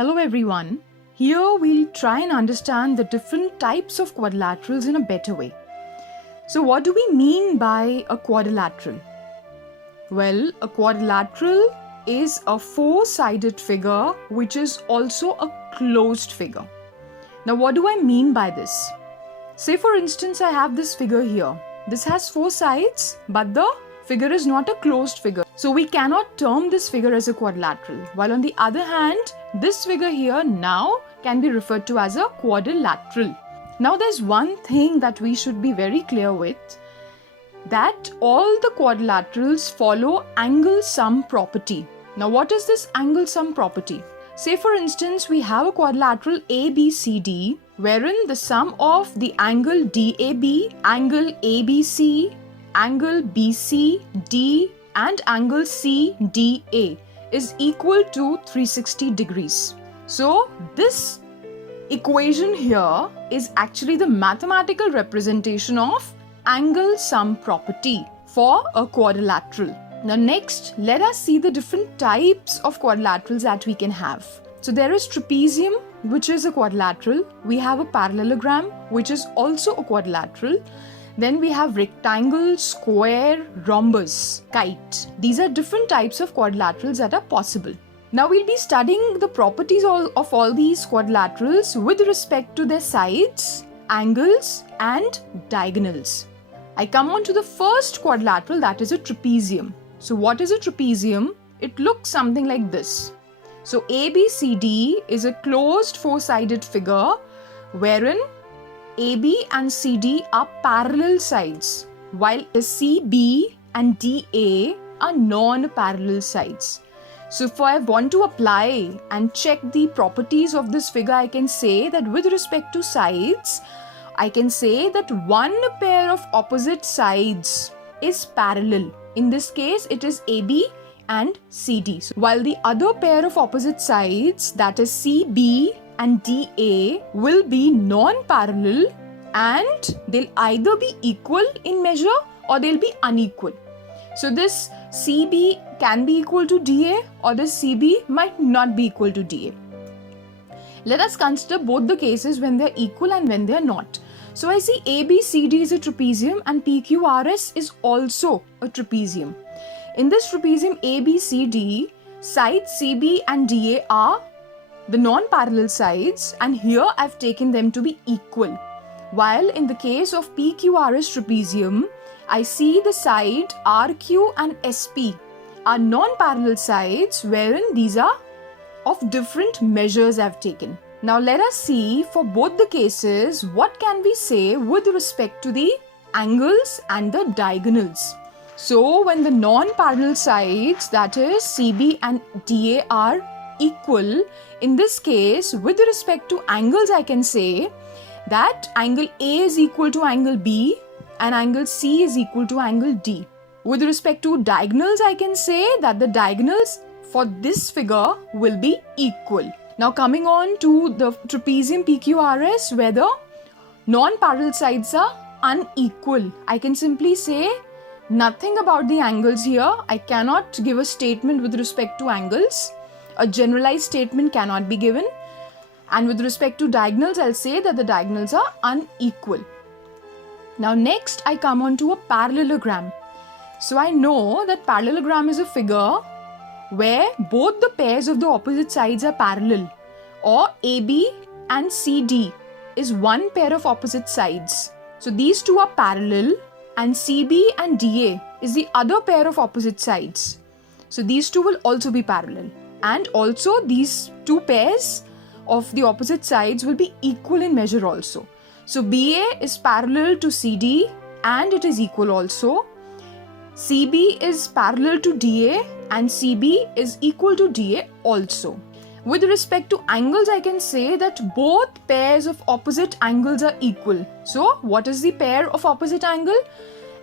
Hello everyone. Here we'll try and understand the different types of quadrilaterals in a better way. So what do we mean by a quadrilateral? Well, a quadrilateral is a four-sided figure which is also a closed figure. Now what do I mean by this? Say for instance I have this figure here. This has four sides but the figure is not a closed figure. So we cannot term this figure as a quadrilateral. While on the other hand, this figure here now can be referred to as a quadrilateral. Now there's one thing that we should be very clear with, that all the quadrilaterals follow angle sum property. Now what is this angle sum property? Say for instance we have a quadrilateral ABCD wherein the sum of the angle DAB, angle ABC, angle BCD and angle CDA is equal to 360 degrees. So this equation here is actually the mathematical representation of angle sum property for a quadrilateral. Now next, let us see the different types of quadrilaterals that we can have. So there is trapezium, which is a quadrilateral. We have a parallelogram, which is also a quadrilateral. Then we have rectangle, square, rhombus, kite. These are different types of quadrilaterals that are possible. Now we'll be studying the properties of all these quadrilaterals with respect to their sides, angles and diagonals. I come on to the first quadrilateral, that is a trapezium. So what is a trapezium? It looks something like this. So ABCD is a closed four-sided figure wherein AB and CD are parallel sides, while the CB and DA are non-parallel sides. So if I want to apply and check the properties of this figure, I can say that with respect to sides, I can say that one pair of opposite sides is parallel. In this case, it is AB and CD. So, while the other pair of opposite sides, that is CB and DA, will be non-parallel and they'll either be equal in measure or they'll be unequal. So this CB can be equal to DA or this CB might not be equal to DA. Let us consider both the cases when they're equal and when they're not. So I see ABCD is a trapezium and PQRS is also a trapezium. In this trapezium ABCD, sides CB and DA are the non-parallel sides and here I've taken them to be equal. While in the case of PQRS trapezium, I see the side RQ and SP are non-parallel sides wherein these are of different measures I've taken. Now let us see for both the cases what can we say with respect to the angles and the diagonals. So when the non-parallel sides, that is CB and DA, are equal, in this case with respect to angles I can say that angle A is equal to angle B and angle C is equal to angle D. With respect to diagonals I can say that the diagonals for this figure will be equal. Now coming on to the trapezium PQRS where the non-parallel sides are unequal, I can simply say nothing about the angles here. I cannot give a statement with respect to angles. A generalized statement cannot be given. And with respect to diagonals, I'll say that the diagonals are unequal. Now next, I come on to a parallelogram. So I know that parallelogram is a figure where both the pairs of the opposite sides are parallel, or AB and CD is one pair of opposite sides. So these two are parallel and CB and DA is the other pair of opposite sides. So these two will also be parallel. And also these two pairs of the opposite sides will be equal in measure also. So BA is parallel to CD and it is equal also. CB is parallel to DA and CB is equal to DA also. With respect to angles, I can say that both pairs of opposite angles are equal. So what is the pair of opposite angle?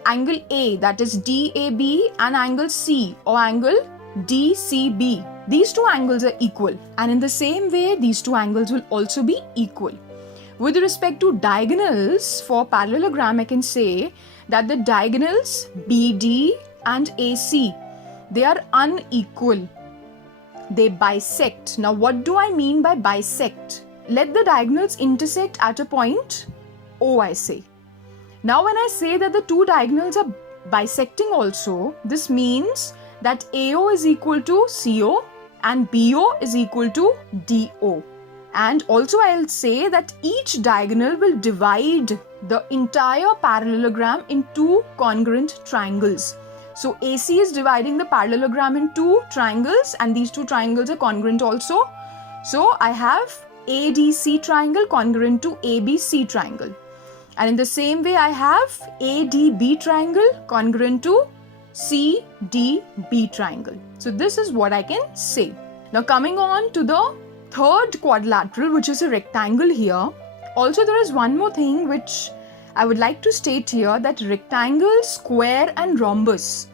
Angle A, that is DAB, and angle C or angle DCB. These two angles are equal and in the same way these two angles will also be equal. With respect to diagonals for parallelogram I can say that the diagonals BD and AC, they are unequal. they bisect. Now, what do I mean by bisect? Let the diagonals intersect at a point O, I say. Now, when I say that the two diagonals are bisecting also, this means that AO is equal to CO and BO is equal to DO. And also I'll say that each diagonal will divide the entire parallelogram in two congruent triangles. So AC is dividing the parallelogram in two triangles, and these two triangles are congruent also. So I have ADC triangle congruent to ABC triangle. And in the same way I have ADB triangle congruent to CDB triangle. So this is what I can say. Now coming on to the third quadrilateral, which is a rectangle here. Also there is one more thing which I would like to state here, that rectangle, square and rhombus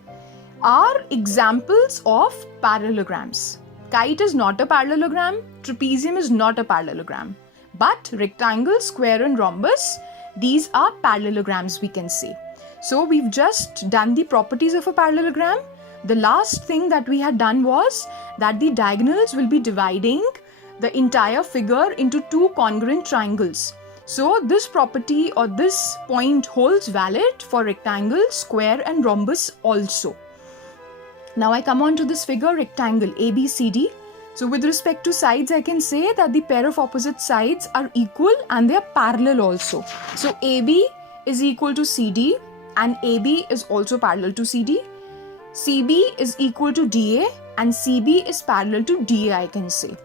are examples of parallelograms. Kite is not a parallelogram, trapezium is not a parallelogram, but rectangle, square and rhombus, these are parallelograms, we can say. So we've just done the properties of a parallelogram. The last thing that we had done was that the diagonals will be dividing the entire figure into two congruent triangles. So this property or this point holds valid for rectangle, square and rhombus also. Now I come on to this figure rectangle ABCD. So with respect to sides, I can say that the pair of opposite sides are equal and they are parallel also. So AB is equal to CD and AB is also parallel to CD. CB is equal to DA and CB is parallel to DA, I can say.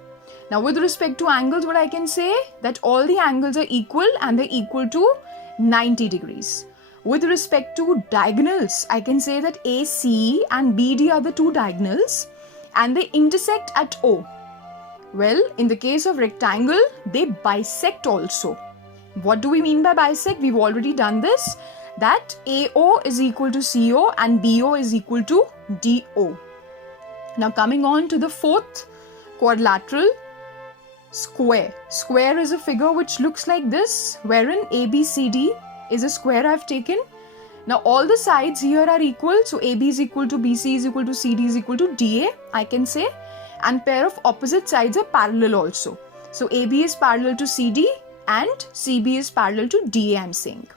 Now with respect to angles, what I can say, that all the angles are equal and they're equal to 90 degrees. With respect to diagonals, I can say that AC and BD are the two diagonals and they intersect at O. Well, in the case of rectangle, they bisect also. What do we mean by bisect? We've already done this, that AO is equal to CO and BO is equal to DO. Now coming on to the fourth quadrilateral, square. Square is a figure which looks like this, wherein ABCD is a square I've taken. Now all the sides here are equal, so AB is equal to BC is equal to CD is equal to DA, I can say, and pair of opposite sides are parallel also. So AB is parallel to CD and CB is parallel to DA, I'm saying.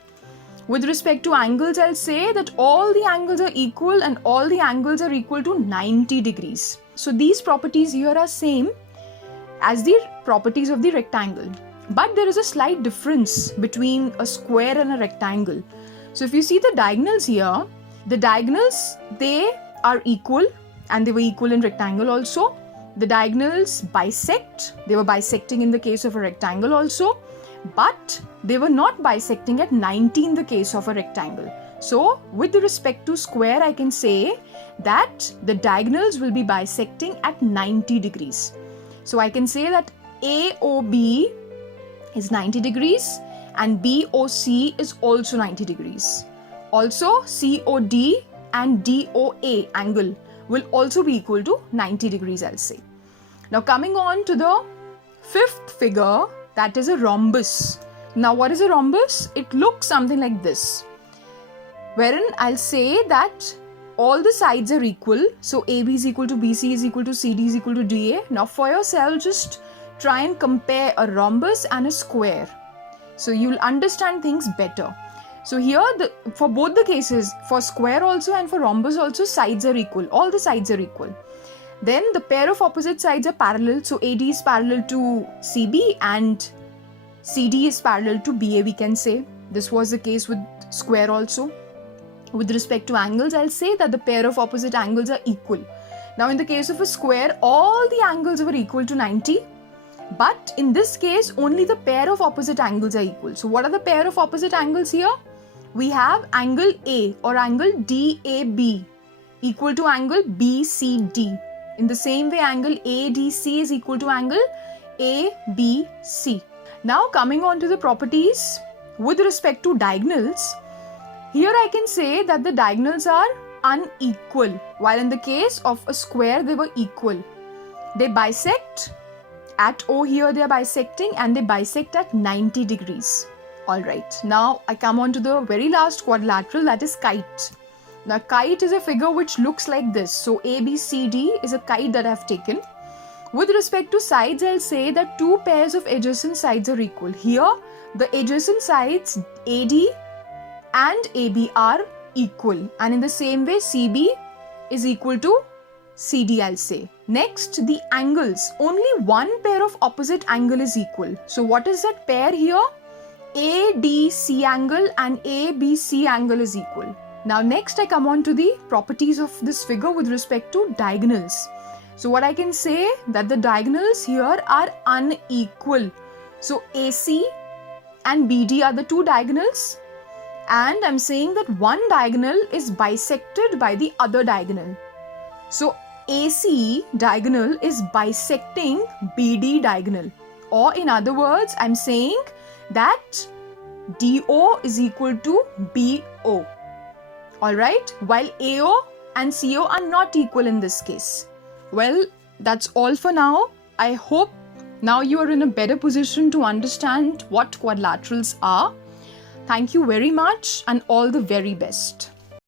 With respect to angles, I'll say that all the angles are equal and all the angles are equal to 90 degrees. So these properties here are same as the properties of the rectangle. But there is a slight difference between a square and a rectangle. So if you see the diagonals here, the diagonals, they are equal and they were equal in rectangle also. The diagonals bisect, they were bisecting in the case of a rectangle also, but they were not bisecting at 90 in the case of a rectangle. So with respect to square, I can say that the diagonals will be bisecting at 90 degrees. So I can say that AOB is 90 degrees and BOC is also 90 degrees. Also COD and DOA angle will also be equal to 90 degrees, I'll say. Now coming on to the fifth figure, that is a rhombus. Now what is a rhombus? It looks something like this, wherein I'll say that all the sides are equal. So AB is equal to BC is equal to CD is equal to DA. Now for yourself, just try and compare a rhombus and a square, so you'll understand things better. So here, for both the cases, for square also and for rhombus also, sides are equal. All the sides are equal. Then the pair of opposite sides are parallel. So AD is parallel to CB and CD is parallel to BA, we can say. This was the case with square also. With respect to angles, I'll say that the pair of opposite angles are equal. Now in the case of a square, all the angles were equal to 90. But in this case, only the pair of opposite angles are equal. So what are the pair of opposite angles here? We have angle A or angle DAB equal to angle BCD. In the same way, angle ADC is equal to angle ABC. Now coming on to the properties with respect to diagonals, here I can say that the diagonals are unequal, while in the case of a square they were equal. They bisect at O, here they are bisecting and they bisect at 90 degrees. Alright, now I come on to the very last quadrilateral, that is kite. Now kite is a figure which looks like this. So ABCD is a kite that I have taken. With respect to sides, I'll say that two pairs of adjacent sides are equal. Here, the adjacent sides AD and AB are equal. And in the same way, CB is equal to CD, I'll say. Next, the angles. Only one pair of opposite angle is equal. So what is that pair here? ADC angle and ABC angle is equal. Now next I come on to the properties of this figure with respect to diagonals. So what I can say that the diagonals here are unequal. So AC and BD are the two diagonals, and I'm saying that one diagonal is bisected by the other diagonal. So AC diagonal is bisecting BD diagonal, or in other words, I'm saying that DO is equal to BO. Alright, while AO and CO are not equal in this case. Well, that's all for now. I hope now you are in a better position to understand what quadrilaterals are. Thank you very much and all the very best.